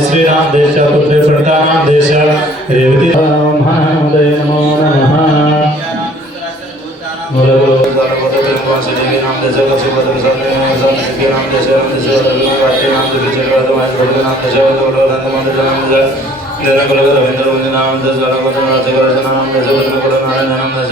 श्रीराम देश पुत्र फलतानाम देश रेवती महानमोदय नमो नमः बोलो भगवान श्री नाम देश का सुबह के नाम देश नाम देश नाम देश निरंकुल रविंद्र नाम देश नाम देश नारायण नाम देश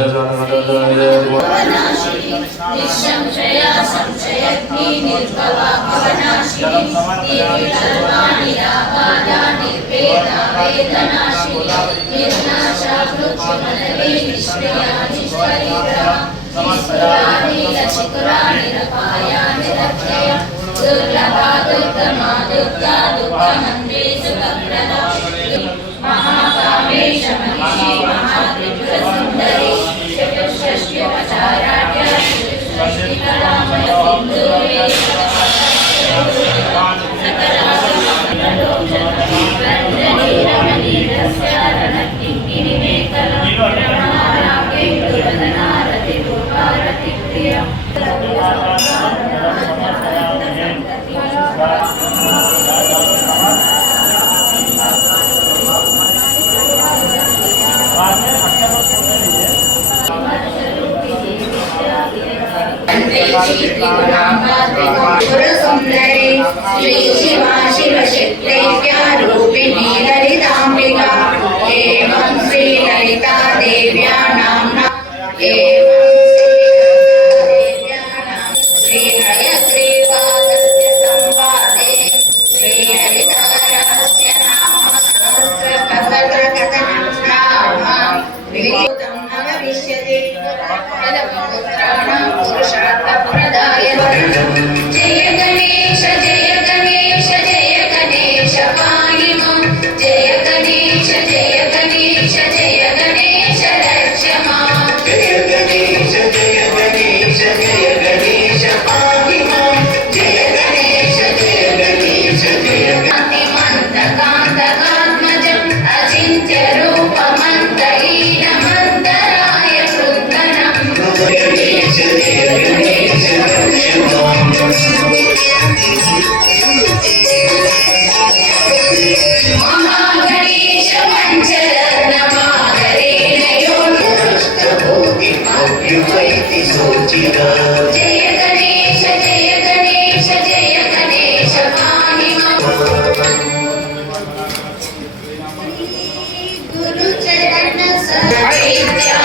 निःसंशया संशयत्नी निर्भवा भवनाशिनी निर्कल्पाणि रागादा निर्वेदा वेदनाशिनी निर्नाशा मृत्युमनवे निष्क्रिया निष्परिग्रहा निष्कुराणि लशिकुराणि रपायानि रक्षया दुर्लभा दुर्गमा दुर्गा दुःखमन्त्रे सुखप्रदा महाकामेश महिषी महात्रिपुरसुन्दरी चतुष्षष्ट्युपचाराढ्या सुंदरी श्री शिवा शिवशक्त्यैक्यारूपिणी ललिताम्बिका एवं श्री ललिता देव्या नाम्ना श्री हयग्रीवागस्य संवादे श्री ललितारहस्य नाम सहस्रकथनं विहितं नवविष्यते पदपुत्राणां पुरुषार्थप्रदाय जय गणेश पाहि मां जय गणेश रक्ष मां जय गणेश पाहि मां जय गणेश कान्तिमन्तकान्तकात्मजम् अचिन्त्य रूपमन्तहीनमन्तराय कृन्दनम् महागणेश पञ्चरत्नमादरेण योऽन्तभूतिमव्युपैति सूचिता जय गणेश पाहि मां गुरुचरण सहित्या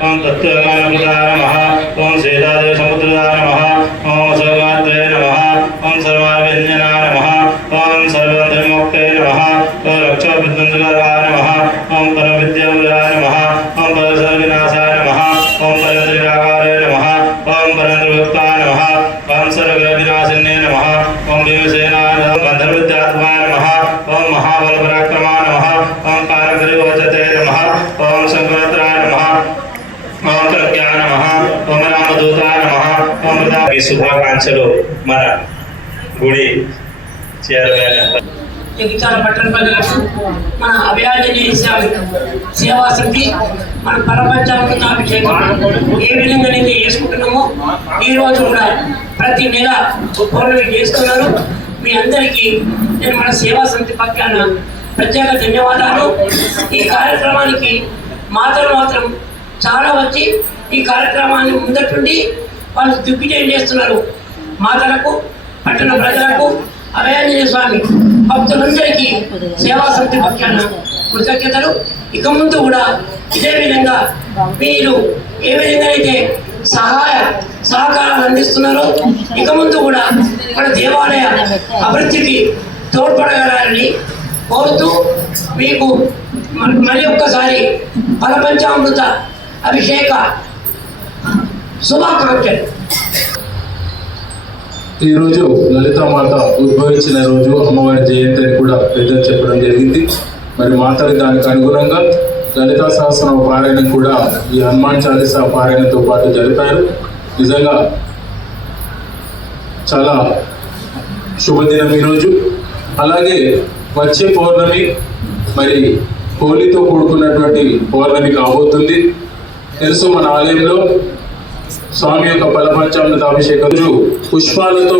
ओम तत्त्वज्ञानप्रदाय नमः। ओम सेदादेव समुद्रदाय नमः। ओम सर्वात्रे नमः। ओम सर्वाभिन्यनाय नमः। ओम सर्वधर्मोक्ते नमः। ओम रक्षाबुद्धंजलाय नमः। ओम परमविद्यावराय नमः। ओम परसर्वविनाशाय नमः। ओम परमत्रिव्याकाराय नमः। ओम परमत्रिभक्ताय नमः। ओम सर्वविनाशिन्ये नमः। ओम भीमसेनाय नमः। गन्धर्वविद्यात्माय नमः। ओम महाबलपराक्रमाय नमः। ओम कारकरिवचते नमः। ओम शंकराय नमः। ओम प्रज्ञाय नमः। ओम रामदूताय नमः। ओम प्रदाय శుభాకాంక్షలు మన గుడి చైర్మన్ జగిత్యాల పట్టణ ప్రజలకు మన అభయాంజనేయ స్వామి సేవా సమితి మన పరపంచామృతాభిషేకం ఏ విధంగానైతే చేసుకుంటున్నామో ఈ రోజు కూడా ప్రతి నెల పౌర్ణమి చేస్తున్నారు. మీ అందరికీ నేను మన సేవా సమితి పక్షాన ప్రత్యేక ధన్యవాదాలు. ఈ కార్యక్రమానికి మాత్రం చాలా వచ్చి ఈ కార్యక్రమాన్ని ముందటుండి వాళ్ళు దిగ్విజయం చేస్తున్నారు. మాతలకు పట్టణ ప్రజలకు అభయాంజనేయ స్వామి భక్తులందరికీ సేవా సమితి పక్షాన కృతజ్ఞతలు. ఇక ముందు కూడా ఇదే విధంగా మీరు ఏ విధంగా అయితే సహకారాలు అందిస్తున్నారో ఇక ముందు కూడా మన దేవాలయ అభివృద్ధికి తోడ్పడగలరని కోరుతూ మీకు మరి ఒక్కసారి పరపంచామృత అభిషేక శుభాకాంక్షలు. ఈరోజు లలితామాత ఉద్భవించిన రోజు అమ్మవారి జయంతి అని కూడా పెద్దలు చెప్పడం జరిగింది. మరి మాతలు దానికి అనుగుణంగా లలితా సహస్రనామ పారాయణ కూడా ఈ హనుమాన్ చాలీసా పారాయణతో పాటు జరిపారు. నిజంగా చాలా శుభదినం ఈరోజు. అలాగే వచ్చే పౌర్ణమి మరి హోలీతో కూడుకున్నటువంటి పౌర్ణమి కాబోతుంది. తెలుసు మన ఆలయంలో స్వామి యొక్క పరపంచామృత అభిషేకం పుష్పాలతో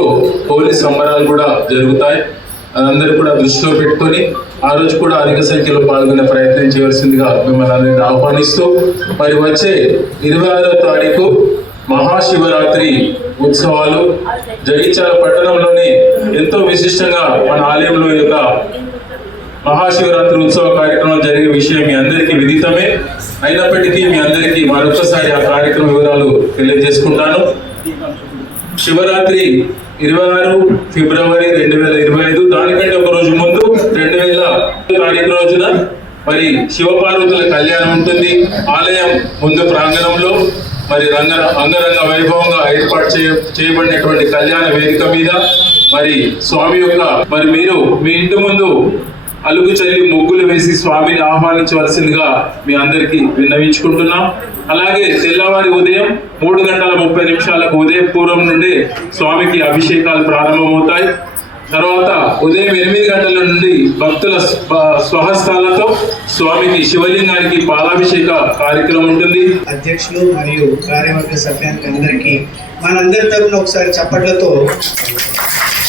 హోలీ సంబరాలు కూడా జరుగుతాయి. అదందరూ కూడా దృష్టిలో పెట్టుకొని ఆ రోజు కూడా అధిక సంఖ్యలో పాల్గొనే ప్రయత్నం చేయవలసిందిగా మిమ్మల్ని అందరినీ ఆహ్వానిస్తూ మరి వచ్చే 26వ తారీఖు మహాశివరాత్రి ఉత్సవాలు జగిత్యాల పట్టణంలోని ఎంతో విశిష్టంగా మన ఆలయంలో యొక్క మహాశివరాత్రి ఉత్సవ కార్యక్రమం జరిగే విషయం మీ అందరికీ విదితమే. అయినప్పటికీ మీ అందరికీ మరొకసారి ఆ కార్యక్రమ వివరాలు తెలియజేసుకుంటాను. శివరాత్రి 26 ఫిబ్రవరి 2025, దానికంటే ఒక రోజు ముందు 2000 తారీఖు రోజున మరి శివపార్వతుల కళ్యాణం ఉంటుంది. ఆలయం ముందు ప్రాంగణంలో మరి అంగరంగ వైభవంగా ఏర్పాటు చేయబడినటువంటి కళ్యాణ వేదిక మీద మరి స్వామి యొక్క మరి మీరు మీ ఇంటి ముందు అలుగు చల్లి ముగ్గులు వేసి స్వామిని ఆహ్వానించవలసిందిగా మీ అందరికీ విన్నవించుకుంటున్నాం. అలాగే తెల్లవారి ఉదయం 3:30 ఉదయం పూర్వం నుండి స్వామికి అభిషేకాలు ప్రారంభమవుతాయి. తర్వాత ఉదయం 8 గంటల నుండి భక్తుల స్వహస్తాలతో స్వామికి శివలింగానికి పాలాభిషేక కార్యక్రమం ఉంటుంది. అధ్యక్షులు మరియు కార్యవర్గ సభ్యానికి అందరికీ మనందరి తరపున ఒకసారి చప్పట్లతో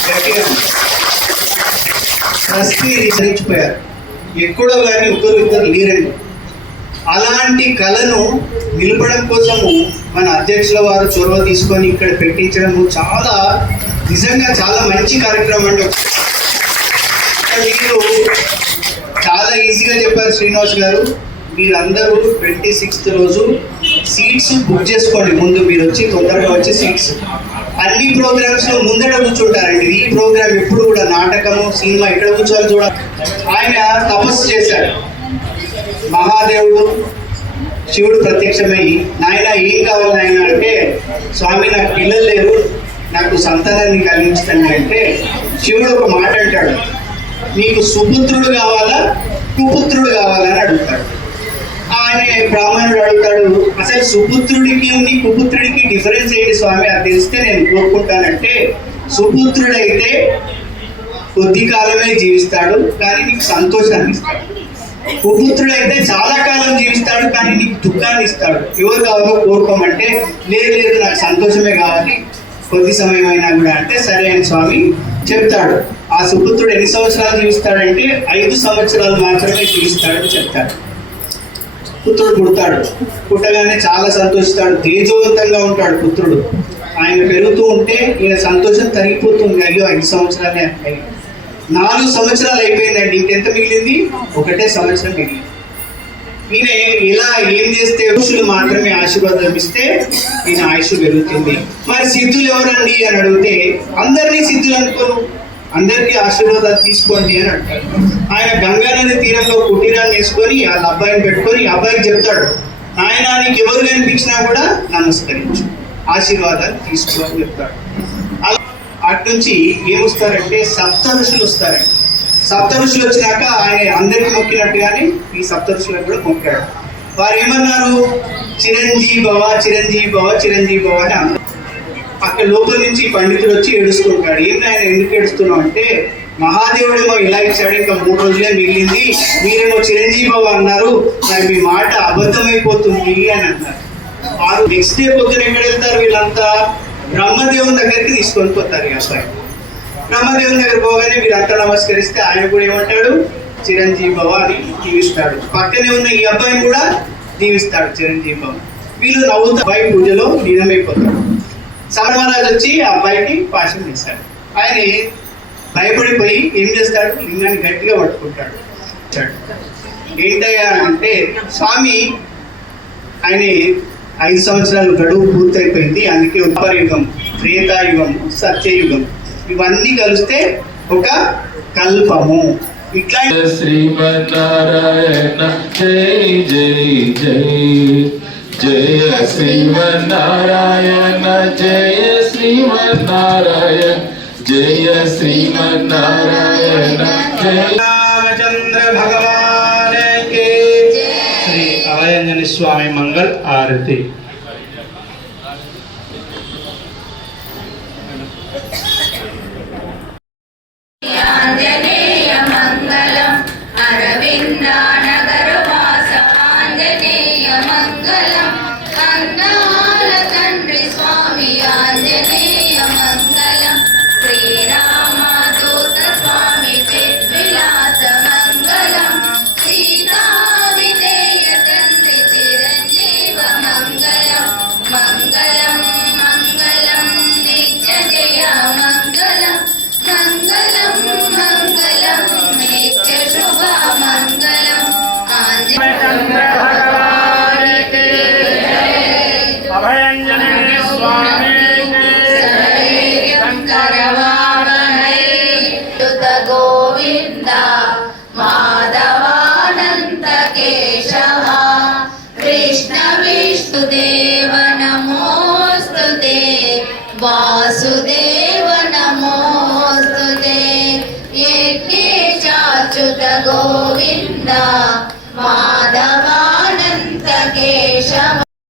గట్టిగా ట్రస్టీ రిచరించిపోయారు. ఎక్కడో కానీ ఇద్దరు లేరండి. అలాంటి కళను నిలపడం కోసము మన అధ్యక్షుల వారు చొరవ తీసుకొని ఇక్కడ పెట్టించడము నిజంగా చాలా మంచి కార్యక్రమం అండి. మీరు చాలా ఈజీగా చెప్పారు శ్రీనివాస్ గారు. మీరందరూ 26th రోజు సీట్స్ బుక్ చేసుకోండి. ముందు మీరు వచ్చి తొందరగా వచ్చి సీట్స్ అన్ని ప్రోగ్రామ్స్ లో ముందర కూర్చుంటారండి. ఈ ప్రోగ్రామ్ ఎప్పుడు కూడా నాటకము సినిమా ఎక్కడ కూర్చోవాలి చూడాలి. ఆయన తపస్సు చేశాడు. మహాదేవుడు శివుడు ప్రత్యక్షమై నాయన ఏం కావాలి నాయన అంటే, స్వామి నాకు పిల్లలు లేరు, నాకు సంతానాన్ని కలిగించండి అంటే శివుడు ఒక మాట అంటాడు, నీకు సుపుత్రుడు కావాలా కుపుత్రుడు కావాలా అని అడుగుతాడు. ఆయన బ్రాహ్మణుడు అడుగుతాడు, అసలు సుపుత్రుడికి కుపుత్రుడికి డిఫరెన్స్ ఏంటి స్వామి, అది తెలిస్తే నేను కోరుకుంటానంటే, సుపుత్రుడైతే కొద్ది కాలమే జీవిస్తాడు కానీ నీకు సంతోషాన్ని ఇస్తాడు, కుపుత్రుడు అయితే చాలా కాలం జీవిస్తాడు, కానీ నీకు దుఃఖాన్ని ఇస్తాడు. ఎవరు కావాలో కోరుకోమంటే లేదు లేదు నాకు సంతోషమే కావాలి, కొద్ది సమయం అయినా కూడా అంటే సరే అని స్వామి చెప్తాడు. ఆ సుపుత్రుడు ఎన్ని సంవత్సరాలు జీవిస్తాడంటే 5 సంవత్సరాలు మాత్రమే జీవిస్తాడని చెప్తాడు. పుత్రుడు పుడతాడు. పుట్టగానే చాలా సంతోషిస్తాడు, తేజోవంతంగా ఉంటాడు పుత్రుడు. ఆయన పెరుగుతూ ఉంటే ఈయన సంతోషం తరిగిపోతుంది. అయ్యో 5 సంవత్సరాలే ఉంటాయి. 4 సంవత్సరాలు అయిపోయిందండి, ఇంకెంత మిగిలింది? 1 సంవత్సరం మిగిలింది. ఈయన ఇలా ఏం చేస్తే ఋషులు మాత్రమే ఆశీర్వాదం ఇస్తే ఈయన ఆయుష్ పెరుగుతుంది. మరి సిద్ధులు ఎవరండి అని అడిగితే అందరినీ సిద్ధులు అనుకోను, అందరికీ ఆశీర్వాదాలు తీసుకోండి అని అంటారు. ఆయన గంగా నది తీరంలో కుటీరాన్ని వేసుకొని వాళ్ళ అబ్బాయిని పెట్టుకొని అబ్బాయికి చెప్తాడు, నాయన నీకు ఎవరు కనిపించినా కూడా నమస్కరించు, ఆశీర్వాదాలు తీసుకో అని చెప్తాడు. అటు నుంచి ఏమొస్తారంటే సప్త ఋషులు వస్తారండి. సప్త ఋషులు వచ్చినాక ఆయన అందరికి మొక్కినట్టుగానే ఈ సప్త ఋషులకు కూడా మొక్కాడు. వారు ఏమన్నారు? చిరంజీవి భవ చిరంజీవి భవ చిరంజీవి భవ అని అన్నారు. అక్కడ లోపల నుంచి పండితుడు వచ్చి ఏడుస్తుంటాడు. ఏమి ఆయన ఎందుకు ఏడుస్తున్నావు అంటే, మహాదేవుడేమో ఇలా ఇచ్చాడు, ఇంకా 3 రోజులే మిగిలింది, మీరేమో చిరంజీవి భవ అన్నారు, మరి మీ మాట అబద్ధమైపోతుంది అని అన్నారు. వారు నెక్స్ట్ డే పొద్దున ఎక్కడ వెళ్తారు? వీళ్ళంతా బ్రహ్మదేవుని దగ్గరికి తీసుకొని పోతారు. ఈ అబ్బాయి బ్రహ్మదేవుని దగ్గర పోగానే వీరంతా నమస్కరిస్తే ఆయన కూడా ఏమంటాడు? చిరంజీవి భవ అని దీవిస్తాడు. పక్కనే ఉన్న ఈ అబ్బాయిని కూడా దీవిస్తాడు చిరంజీవి భవ. వీళ్ళు నవ్వుతూ అబ్బాయి పూజలో లీనమైపోతాడు. సమరమహారాజు వచ్చి ఆ అబ్బాయికి పాశం చేస్తాడు. ఆయన భయపడిపోయి ఏం చేస్తాడు? లింగాన్ని గట్టిగా పట్టుకుంటాడు. ఏంటయ్యా అంటే, స్వామి ఆయన 5 సంవత్సరాలు గడువు పూర్తయిపోయింది, అందుకే ఉపరయుగం, త్రేతాయుగం, సత్యయుగం ఇవన్నీ కలిస్తే ఒక కల్పము. ఇట్లా శ్రీమన్నారాయణ జై జై జై జయ శ్రీమన్నారాయణ జయ శ్రీమన్నారాయణ జయ శ్రీమన్నారాయణ జయ రామచంద్ర భగవానికి శ్రీ అభయాంజని స్వామి మంగళ ఆరతి. ఆంజనేయ మంగళం అరవిందానగర వాస ఆంజనేయ మంగళం అన్నాల తండ్రి స్వామి ఆంజనేయ మంగళం శ్రీరామదూత స్వామి చిద్విలాస మంగళం సీతా విజయ తండ్రి చిరంజీవ మంగళం మంగళం మంగళం నిత్య జయ మంగళం మంగళం మంగళం నిత్య శుభ మంగళం రామచంద్ర భగవానికి అభయాంజని స్వామికి శంకరవాహనయుత గోవింద మాధవానంద కేశవ కృష్ణ విష్ణుదేవ నమోస్తుతే వాసుదేవ నమోస్తుతే యజ్ఞేశాచ్యుత గోవింద మా